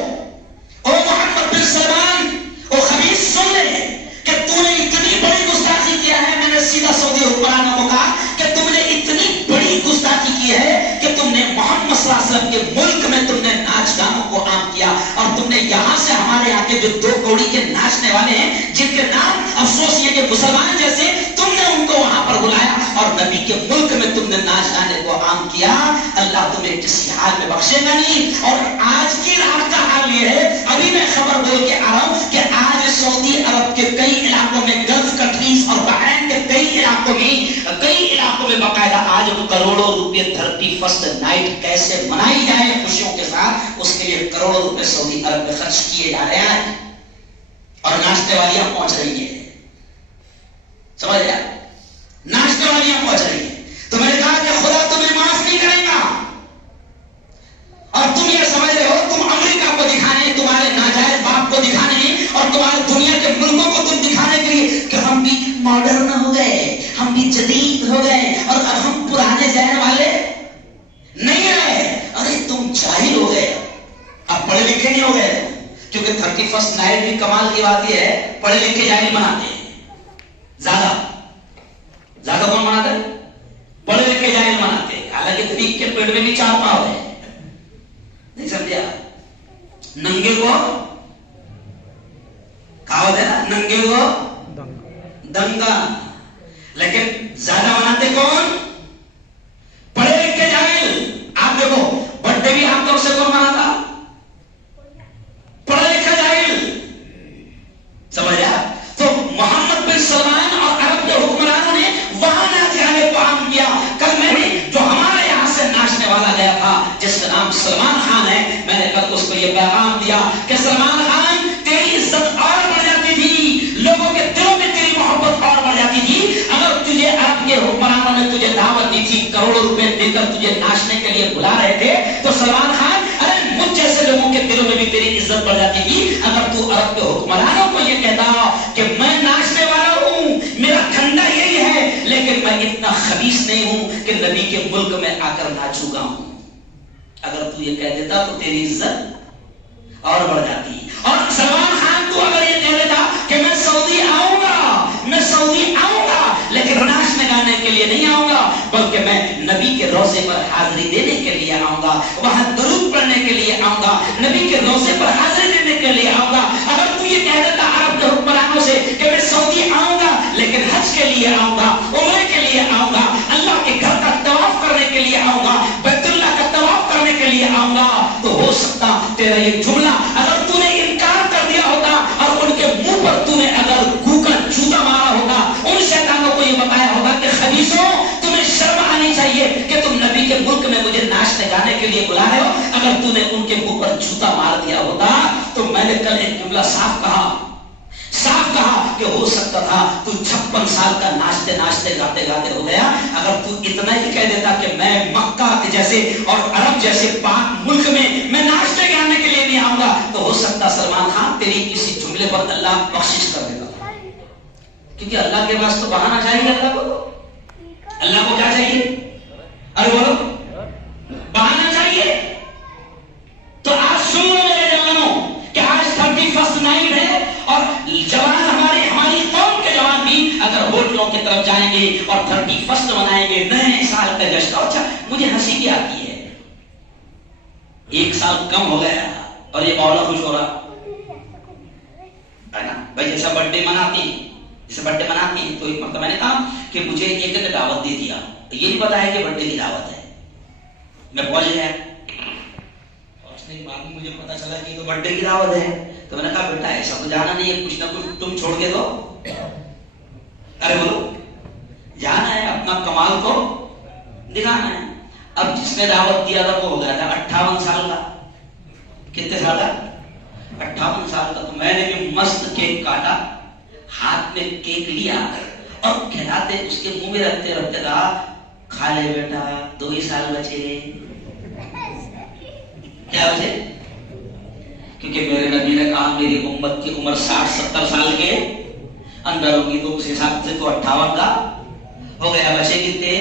او محمد بن سلمان, او خبیث, سن لے کہ تو نے اتنی بڑی گستاخی کیا ہے. میں نے سیدھا سعودی حکمرانوں کو کہا کہ تم نے اتنی بڑی گستاخی کی ہے کہ تم نے محمد صلی اللہ علیہ وسلم کے ملک میں تم نے ناچ گانوں کو عام کیا, اور تم نے یہاں سے ہمارے یہاں کے جو 2 کوڑی کے ناچنے والے ہیں جن کے نام افسوس یہ کہ مسلمان جیسے, تم نے ان کو وہاں پر بلایا اور نبی کے ملک میں تم نے ناچ گانے کو عام کیا. اللہ تمہیں کسی حال میں بخشے گا نہیں. اور آج کی رات کا حال یہ ہے, ابھی میں خبر بول کے آ رہا ہوں کہ آج سعودی عرب کے کئی علاقوں میں, گلف کنٹریز اور بحرین کے کئی علاقوں میں باقاعدہ آج کروڑوں روپے 31st نائٹ کیسے منائی جائے خوشیوں کے ساتھ, اس کے لیے کروڑوں روپے سعودی عرب میں خرچ کیے جا رہے ہیں, اور ناچنے والیاں پہنچ رہی ہیں. سمجھ گیا, ناچنے والیاں پہنچ رہی ہیں. تو میں نے کہا کہ خدا تمہیں معاف نہیں کرے گا, اور تم یہ سمجھ رہے ہو تم امریکہ کو دکھانے, تمہارے ناجائز باپ کو دکھانے, اور تمہارے دنیا کے ملکوں کو تم دکھانے کے لیے کہ ہم بھی ماڈرن ہو گئے, ہم بھی جدید ہو گئے, اور اب ہم پرانے ذہن والے نہیں رہے. ارے تم جاہل ہو گئے, اب پڑھے لکھے نہیں ہو گئے. کیونکہ 31st نائٹ بھی کمال کی بات یہ ہے, پڑھے لکھے جاہل مناتے ہیں زیادہ کون مناتے ہیں؟ پڑھے لکھے جاہل مناتے ہیں. حالانکہ پیک کے پیڑ میں بھی 4 پاؤ ہے, نہیں سمجھا. ننگے کو کہاوت ہے نا, ننگے کو دنگا. لیکن زیادہ مناتے کون؟ پڑھے لکھے جاہل. آپ دیکھو برتھ ڈے بھی عام طور سے کون مناتا؟ پڑھا لکھا جاہل. سمجھا. تو محمد بن سلمان اور عرب کے حکمرانوں نے وہاں ناچ گانے کو عام کیا. کل میں نے جو ہمارے یہاں سے ناچنے والا گیا تھا جس کا نام سلمان خان ہے, میں نے کل اس کو یہ پیغام دیا کہ سلمان خان تیری عزت اور بڑھ جاتی تھی, لوگوں کے دلوں میں تیری محبت اور بڑھ جاتی تھی اگر تجھے عرب کے حکمرانوں نے تجھے دعوت دی تھی, کروڑوں روپے دے کر تجھے ناچنے کے لیے بلا رہے تھے. تو سلمان خان, ارے مجھ جیسے لوگوں کے دلوں میں بھی تیری عزت بڑھ جاتی تھی اگر تو عرب کے حکمرانوں کو یہ کہتا کہ میں ناچنے والا ہوں, میرا ٹھنڈا یہی ہے, لیکن میں اتنا خبیث نہیں ہوں کہ نبی کے ملک میں آ کر ناچوں گا ہوں. اگر تو یہ کہہ دیتا تو تیری عزت اور بڑھ جاتی. اور سلمان خان تو اگر یہ کہہ دیتا کہ میں سعودی آؤں گا لیکن ناچنے گانے کے لیے نہیں آؤں گا, بلکہ میں نبی کے روضے پر حاضری دینے کے لیے آؤں گا, وہاں درود پڑھنے کے لیے آؤں گا, نبی کے روضے پر حاضری دینے کے لیے آؤں گا. اگر تو یہ کہہ دیتا عرب کے حکمرانوں سے کہ میں سعودی آؤں گا لیکن حج کے لیے آؤں گا, عمرے کے لیے آؤں گا, اللہ کے گھر کا طواف کرنے کے لیے آؤں گا, بیت اللہ کا طواف کرنے کے لیے آؤں گا, تو ہو سکتا تیرا یہ جملہ اگر تو نے انکار کر دیا ہوتا اور ان کے منہ پر تو نے اگر گوکا جوتا مارا ہوگا, ان شیطانوں کو یہ بتایا ہوگا کہ خبیثوں تمہیں شرم آنی چاہیے کہ تم نبی کے ملک میں مجھے ناچنے گانے کے لیے بلا رہے ہو. اگر تو نے ان کے منہ پر جوتا مار دیا ہوتا تو میں نے کل ایک جملہ صاف کہا کہ ہو سکتا تھا تو 56 سال کا ناچتے ناچتے گاتے گاتے ہو گیا. اگر تو اتنا ہی کہہ دیتا کہ میں مکہ جیسے اور عرب جیسے پاک ملک میں ناچتے گانے کے لیے نہیں آؤں گا, تو ہو سکتا سلمان خان تیری کسی جملے پر اللہ بخشش کر دے گا. کیونکہ اللہ کے پاس تو بہانا چاہیے. اللہ کو کیا چاہیے؟ ارے بولو, بہانا چاہیے. تو آج سن لو میرے جوانوں کہ آج 31st نائٹ ہے, اور جوان ہماری قوم کے جوان بھی اگر ہوٹلوں کی طرف جائیں گے اور 31st منائیں گے, نئے سال کا جشن. اچھا مجھے ہنسی کی آتی ہے, 1 سال کم ہو گیا اور یہ مولا خوش ہو رہا ہے نا بھائی. جیسا برتھ ڈے مناتی ہے تو ایک مرتبہ میں نے کہا کہ مجھے ایک نے دعوت دے دیا, یہ نہیں پتا ہے کہ برتھ ڈے کی دعوت ہے. میں پہنچ گیا اور اس نے بعد میں مجھے پتا چلا کہ تو برتھ ڈے کی دعوت ہے. تو میں نے کہا بیٹا ایسا تو جانا نہیں ہے، کچھ نہ کچھ تم چھوڑ کے دو. ارے بولو جانا ہے، اپنا کمال کو دکھانا ہے. اب جس نے دعوت دیا تھا وہ ہو گیا تھا 58 سال کا. کتنے سال کا؟ 58 سال کا. تو میں نے بھی مست کیک کاٹا، ہاتھ میں کیک لیا اور کھلاتے اس کے منہ میں رکھتے رکھتے کہا کھا لے بیٹا، 2 ہی سال بچے. کیا بچے؟ کیونکہ میرے نبی نے کہا میری امت کی عمر 60-70 سال کے اندر ہوگی، تو اس حساب سے تو 58 کا ہو گیا. بچے کتنے؟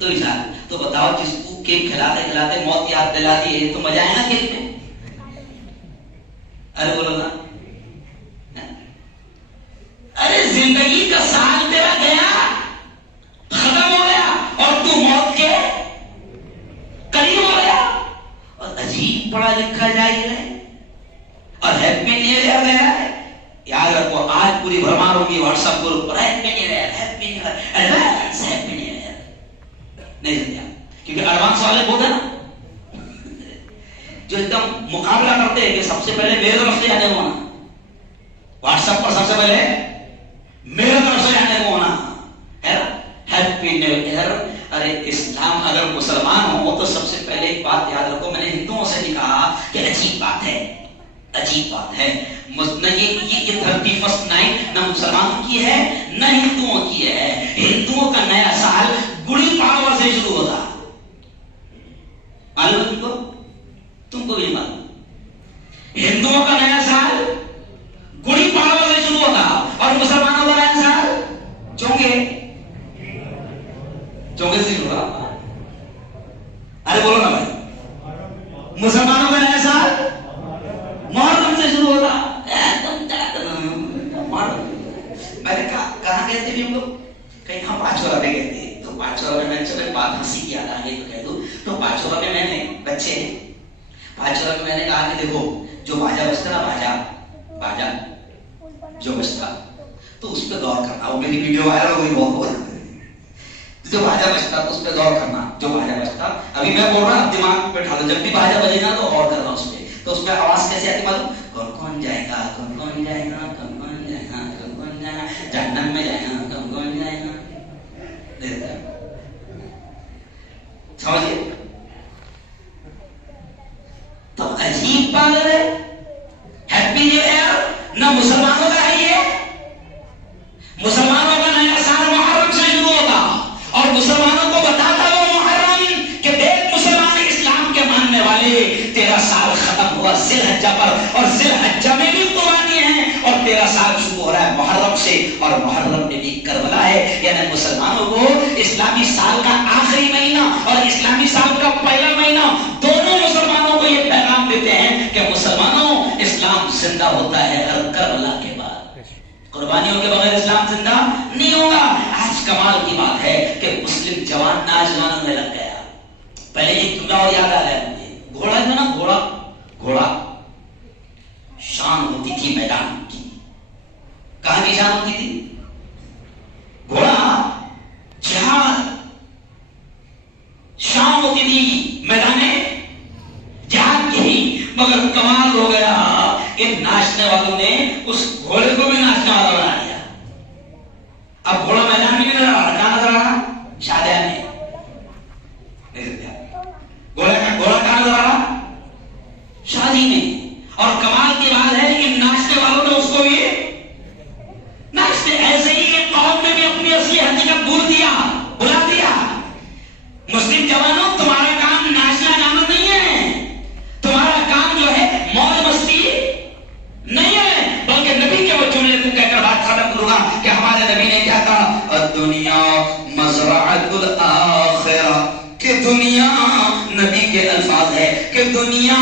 2 ہی سال. تو بتاؤ جس کو کیک کھلاتے کھلاتے موت یاد دلاتی ہے تو مزہ آئے نا کیک میں؟ ارے بولو نا. ارے زندگی کا سال تیرا گیا، ختم ہو گیا اور تو موت کے قریب ہو گیا. اور عجیب پڑھا لکھا جائے ہے اور ہیپی نیو ایئر گیا ہے. یاد رکھو آج پوری بھرمار ہوگی واٹس ایپ گروپ پر happy new year, happy new year, advance happy new year. نہیں سمجھا؟ کیونکہ ایڈوانس والے بہت ہیں نا جو ایک دم مقابلہ کرتے ہیں کہ سب سے پہلے میرے طرف سے آنے کو ہونا. واٹس ایپ پر سب سے پہلے میرے طرف سے آنے کو ہونا ہے نا. Happy new year. ارے اسلام اگر مسلمان ہو تو سب سے پہلے ایک بات یاد رکھو، میں نے ہندوؤں سے بھی کہا کہ عجیب بات ہے، عجیب بات ہے. یہ 31st نائٹ نہ مسلمانوں کی ہے نہ ہندوؤں کی ہے. ہندوؤں کا نیا سال گڑی پاڑوا سے شروع ہوتا. معلوم ہے تم کو بھی معلوم. ہندوؤں کا نیا سال گڑی پاڑوا سے شروع ہوتا اور مسلمانوں کا نیا سال چونگے سے شروع ہوتا. ارے بولو نا بھائی، مسلمانوں کا نیا سال محرم سے شروع ہوتا. میں نے کہا کہاں کہتے بھی ہم لوگ؟ کہیں ہاں پانچورا میں کہتے ہیں. تو پانچورا میں نے چلو بات ہنسی کی یاد آ گئی تو کہہ دوں. تو پانچورا میں میں نے بچے پانچورا میں میں نے کہا کہ دیکھو جو باجا بجتا نا، باجا جو بجتا تو اس پہ غور کرنا. وہ میری ویڈیو وائرل ہو گئی بہت. جو باجا بجتا تو اس پہ غور کرنا. جو باجا بجتا ابھی میں بول رہا ہوں دماغ پہ ڈالو، جب بھی باجا بجے گا تو غور کرنا اس پہ. تو اس میں آواز کیسے آتی معلوم؟ کون کون جائے گا، کون کون جائے گا، کون کون جائے گا، کون کون جائے گا، جہنم میں جائے گا، کون کون جائے گا. سمجھے؟ تو عجیب بات ہے. ہیپی نیو ایئر نہ مسلمانوں کا ہے، یہ مسلمانوں کا نیا سال محرم سے شروع ہوتا اور مسلمانوں کو بتاتا وہ محرم کہ دیکھ مسلمان اسلام کے ماننے والے، تیرا سال ختم ہوا ذی الحجہ پر اور ذی الحجہ میں بھی قربانی ہے اور تیرا سال شروع ہو رہا ہے محرم سے اور محرم میں بھی کربلا ہے. یعنی مسلمانوں کو اسلامی سال کا آخری مہینہ اور اسلامی سال کا پہلا مہینہ دونوں مسلمانوں کو یہ پیغام دیتے ہیں کہ مسلمانوں اسلام زندہ ہوتا ہے ہر کربلا کے بعد. قربانیوں کے بغیر اسلام زندہ نہیں ہوگا. آج کمال کی بات ہے کہ مسلم جوان نوجوانوں میں لگ گیا. پہلے ایک جملہ اور یاد آ رہا ہے مجھے، گھوڑا جو نا گھوڑا شان ہوتی تھی میدان کی. کہاں کی شان ہوتی تھی؟ گھوڑا جہاد شان ہوتی تھی میدان جہاد کی. مگر کمال ہو گیا کہ ناچنے والوں نے اس گھوڑے کو بھی ناچنے والا بنا دیا. اب گھوڑا میدان میں نظر آ رہا، کہاں نظر آ رہا؟ شادیاں میں. گھوڑا کہاں نظر آ رہا؟ شادی میں. اور کمال کی بات ہے کہ ناچنے والوں نے اس کو بھی ناچتے. ایسے ہی ایک قوم نے بھی اپنی اصلی حقیقت بلا دیا. مسلم جوانوں، تمہارا کام ناچنا گانا نہیں ہے، تمہارا کام جو ہے موج مستی نہیں ہے، بلکہ نبی کے وہ جملے کو کہہ کر بات ختم کروں گا کہ ہمارے نبی نے کیا کہا؟ الدنیا مزرعۃ الآخرہ، کہ دنیا، نبی کے الفاظ ہے کہ دنیا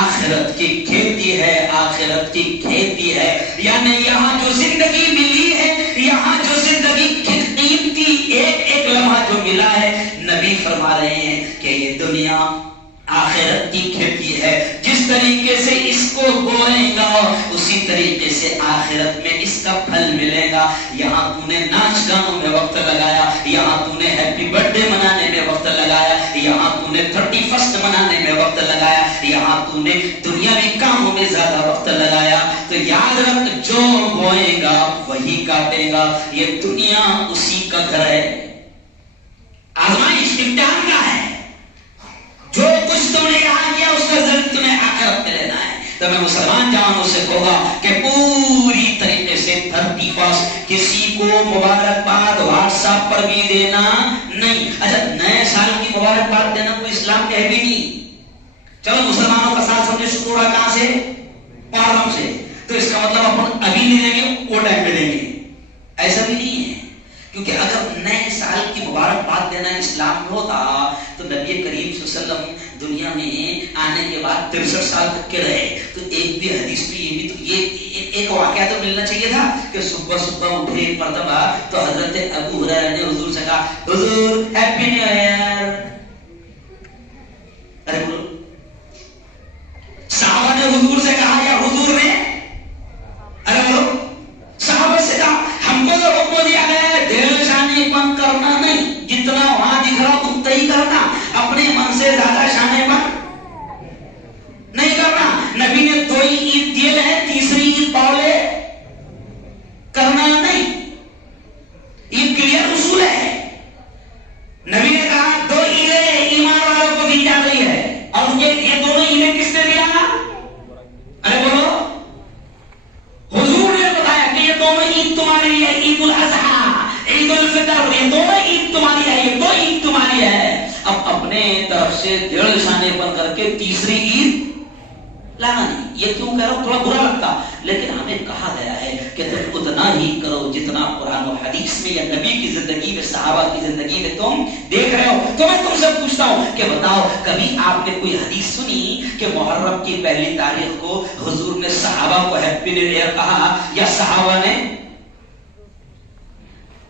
آخرت کی کھیتی ہے، آخرت کی کھیتی ہے. یعنی یہاں جو زندگی ملی ہے، یہاں جو زندگی قیمتی ایک ایک لمحہ جو ملا ہے، نبی فرما رہے ہیں کہ یہ دنیا آخرت کی کھیتی ہے. جس طریقے سے اس کو بوئیں گا اسی طریقے سے آخرت میں اس کا پھل ملے گا. یہاں تو نے ناچ گانوں میں وقت لگایا، یہاں تو نے ہیپی برتھ ڈے منانے میں وقت لگایا، یہاں تو نے 31st منانے میں وقت لگایا، یہاں یہاں تو نے دنیا میں کاموں میں زیادہ وقت لگایا، تو یاد رکھ جو بوئے گا وہی کاٹے گا، یہ دنیا اسی کا گھر ہے، آزمائش امتحان کا ہے، جو کچھ تم نے یہاں کیا اس کا رزلٹ تمہیں آخرت میں لینا ہے۔ تو میں مسلمان جوانوں سے کہوں گا کہ پوری طریقے سے 31 کسی کو مبارکباد واٹس ایپ پر بھی دینا نہیں۔ اچھا نئے سال کی مبارکباد دینا کوئی اسلام کے ہے بھی نہیں۔ چلو مسلمانوں کا ساتھ سمجھے شروع ہوا کہاں سے؟ محرم سے، تو اس کا مطلب اپن ابھی نہیں دیں گے، وہ ٹائم پہ دیں گے، ایسا بھی نہیں ہے، کیونکہ اگر نئے سال کی مبارکباد دینا اسلام میں ہوتا تو نبی کریم صلی اللہ علیہ وسلم دنیا میں آنے کے بعد 63 سال تک کے رہے، تو ایک بھی حدیث میں یہ بھی تو یہ ایک واقعہ تو ملنا چاہیے تھا کہ صبح صبح اٹھے ایک مرتبہ تو حضرت ابو ہریرہ نے حضور سے کہا حضور ہیپی نیو ایئر، ارے بولو، صحابہ نے حضور سے کہا یا حضور نے، ارے بولو، صحابہ سے کہا ہم کو تو حکم دیا گیا ہے دل شانے پن کرنا نہیں، جتنا وہاں دکھ رہا اتنا ہی کرنا، اپنے من سے زیادہ شانے پن نہیں کرنا۔ نبی نے 2 عید دیے ہیں، تیسری عید پاؤلے کرنا نہیں، یہ کلیئر اصول ہے۔ نبی نے کہا 2 عیدیں ایمان والوں کو دی جا رہی ہے، اور یہ دونوں عیدیں کس نے دیا؟ ارے بولو، حضور نے بتایا کہ یہ دونوں عید تمہاری ہے، عید الاضحیٰ، عید الفطر، یہ دونوں عید تمہاری ہے، یہ 2 عید تمہاری ہے۔ اب اپنے طرف سے دل شانے پن کر کے تیسری عید لانا نہیں، یہ کیوں کہہ رہا ہوں؟ تھوڑا برا لگتا، لیکن ہمیں کہا گیا ہے کہ تم اتنا ہی کرو جتنا قرآن و حدیث میں یا نبی کی زندگی میں، صحابہ کی زندگی میں تم دیکھ رہے ہو۔ تو میں تم سے پوچھتا ہوں کہ بتاؤ کبھی آپ نے کوئی حدیث سنی کہ محرم کی پہلی تاریخ کو حضور نے صحابہ کو ہیپی نیو ایئر کہا، یا صحابہ نے؟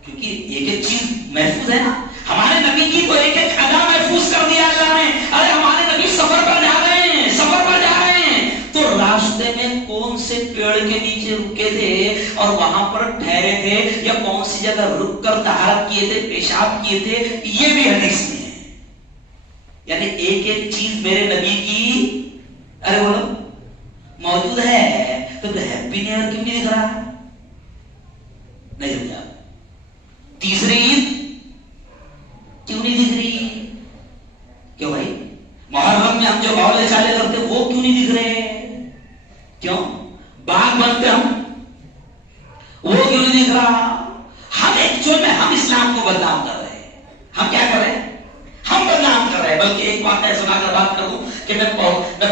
کیونکہ ایک ایک چیز محفوظ ہے نا، ہمارے نبی کی تو ایک ایک ادا محفوظ کر دیا اللہ نے۔ ارے ہمارے نبی سفر پر جا رہے ہیں، سفر پر جا رہے ہیں، تو راستے میں کون سے پیڑ کے نیچے رکے تھے اور وہاں پر ٹھہرے تھے، یا کون سی جگہ رک کر طہارت کیے تھے، پیشاب کیے تھے، یہ بھی حدیث میں ہے۔ یعنی ایک ایک چیز میرے نبی کی ارے بولو موجود ہے، تو ہیپی نیو ایئر کیوں نہیں دکھ رہا؟ نہیں سمجھا؟ تیسری عید کیوں نہیں دکھ رہی؟ کیوں بھائی؟ محرم میں ہم جو باولے چالے کرتے وہ کیوں نہیں دکھ رہے؟ کیوں؟ باغ بنتے ہم، وہ کیوں نہیں دکھ رہا؟ ہم ایکچوئل میں ہم اسلام کو بدنام کر رہے ہیں۔ ہم کیا کر رہے ہیں؟ ہم بدنام کر رہے ہیں۔ بلکہ ایک واقعہ سنا کر بات کروں کہ میں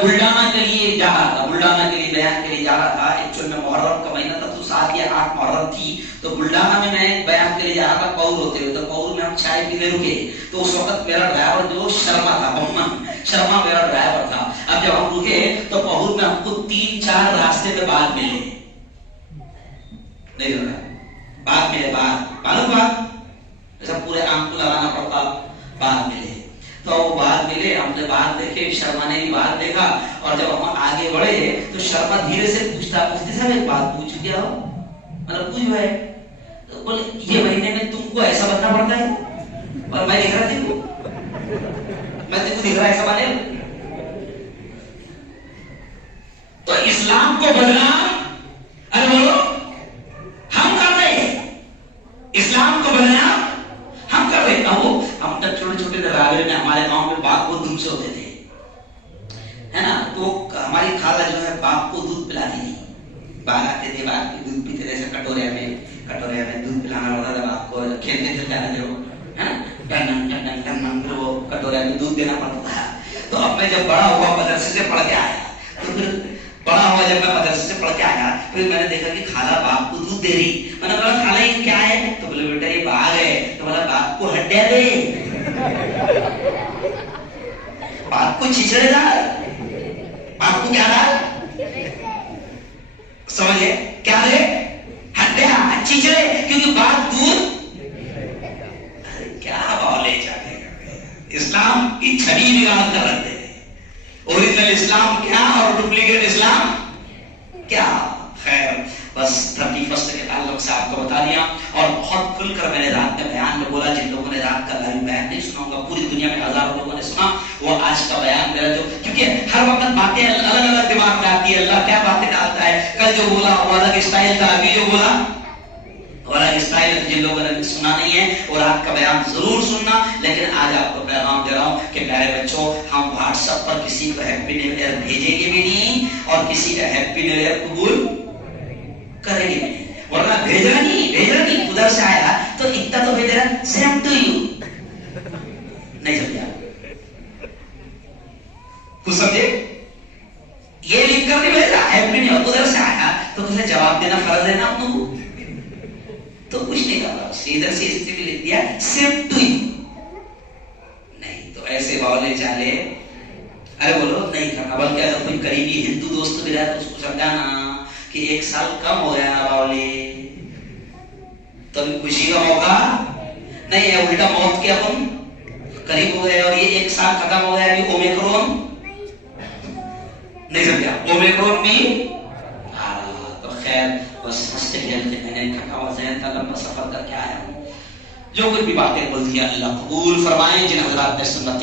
بلڈانا کے لیے جا رہا تھا، بلڈانا کے لیے بیان کے لیے جا رہا تھا، ایکچوئل میں محرم کا مہینہ تھا، تو 7 یا 8 محرم تھی، تو بلڈانا میں میں بیان کے لیے جا رہا تھا پور ہوتے ہوئے، تو پور میں ہم چائے پینے رکے، تو اس وقت میرا ڈرائیور جو شرما تھا، بمن شرما میرا ڈرائیور تھا۔ اب جب ہم رکے تو پہور میں ہم کو 3-4 راستے میں باغ ملے، نہیں رہا باغ ملے، باغ ایسا پورے آنکھ کو لگانا پڑتا، باغ ملے، تو وہ باغ ملے، ہم نے باغ دیکھے، شرما نے بھی باغ دیکھا، اور جب ہم آگے بڑھے تو شرما دھیرے سے پوچھتا، مفتی صاحب ایک بات پوچھ گیا ہو، مطلب پوچھ ہے، تو بولے یہ مہینے میں تم کو ایسا بننا پڑتا ہے؟ اور میں دیکھ رہا تھی میں تم کو دیکھ رہا ایسا بنے، تو اسلام کو بدنام ارے بولو ہم کر رہے، اسلام کو بدنام ہم کر رہے۔ ہم تک چھوٹے چھوٹے دراوے میں ہمارے گاؤں میں باغ بہت دھوم سے ہوتے تھے، ہے نا، تو ہماری خالہ جو ہے باغ کو دودھ پلاتی تھی، باغ آتے تھے، باغ کے دودھ پیتے تھے، کٹورے میں دودھ پلانا ہوتا تھا باغ کو، کھیلتے تھے پیارے جو ہے نا، پھر وہ کٹورے میں دودھ دینا پڑتا تھا۔ تو اب میں جب بڑا ہوا مدرسے سے پڑھ کے آیا، تو پھر بڑا ہوا جب میں مدرسے سے پڑھ کے آیا، پھر میں نے دیکھا کہ خالہ باغ کو دودھ دے رہی، میں نے بولا خالہ یہ کیا ہے؟ تو بولے بیٹا یہ باغ ہے، تو بولا باغ کو ہڈیا دے، باغ کو چھچڑے دار، باغ کو کیا دار سمجھے کیا دے؟ ہڈیا چھچڑے، کیونکہ باغ دودھ کیا بولے جانے کا، اسلام کی چھڑی نگاہ کر رکھتے ہیں، اوریجنل اسلام کیا اور ڈپلیکیٹ اسلام کیا۔ خیر بس 31 کے تعلق سے آپ کو بتا دیا، اور بہت کھل کر میں نے رات میں بیان میں بولا، جن لوگوں نے رات کا لائیو بیان نہیں سنا ہوگا، پوری دنیا میں ہزاروں لوگوں نے سنا، وہ آج کا بیان میرا جو، کیونکہ ہر وقت باتیں الگ الگ دماغ میں آتی ہے، اللہ کیا باتیں ڈالتا ہے، کل جو بولا وہ الگ اسٹائل تھا، ابھی جو بولا وہ الگ اسٹائل ہے، جن لوگوں نے سنا نہیں ہے وہ رات کا بیان ضرور سننا۔ لیکن آج آپ کو پیغام دے رہا ہوں کہ پیارے بچوں، ہم واٹس ایپ پر کسی کو ہیپی نیو ایئر بھیجیں گے بھی نہیں، اور کسی کا ہیپی نیو ایئر قبول کریں گے بھی نہیں، ورنہ بھیجنا نہیں، ادھر سے آیا تو اتنا تو بھیج رہا سیم ٹو یو، نہیں سمجھا؟ کچھ سمجھے؟ یہ لکھ کر نہیں بھیجا ہیپی نیو ایئر، ادھر سے آیا تو کچھ جواب دینا فرض ہے نا اپنوں کو، تو کچھ نہیں کرنا، ادھر سے اس نے بھی لکھ دیا سیم ٹو یو، نہیں تو ایسے باولے چالے ارے بولو نہیں کرنا، بلکہ اگر کوئی قریبی ہندو دوست بھی رہا تو اس کو سمجھانا کہ 1 سال کم ہو گیا نا باولے، تو ابھی خوشی کا موقع نہیں ہے، الٹا موت کے اپن قریب ہو گئے، اور یہ 1 سال ختم ہو گیا، ابھی اومیکرون نہیں سمجھا، اومیکرون بھی تو خیر بس ہنستے کھیلتے میں نے تھکا ہوا ذہن تھا، لمبا سفر کر کے آیا ہوں، جو کچھ بھی باتیں بول دیا اللہ قبول فرمائے، جن حضرات نے سنت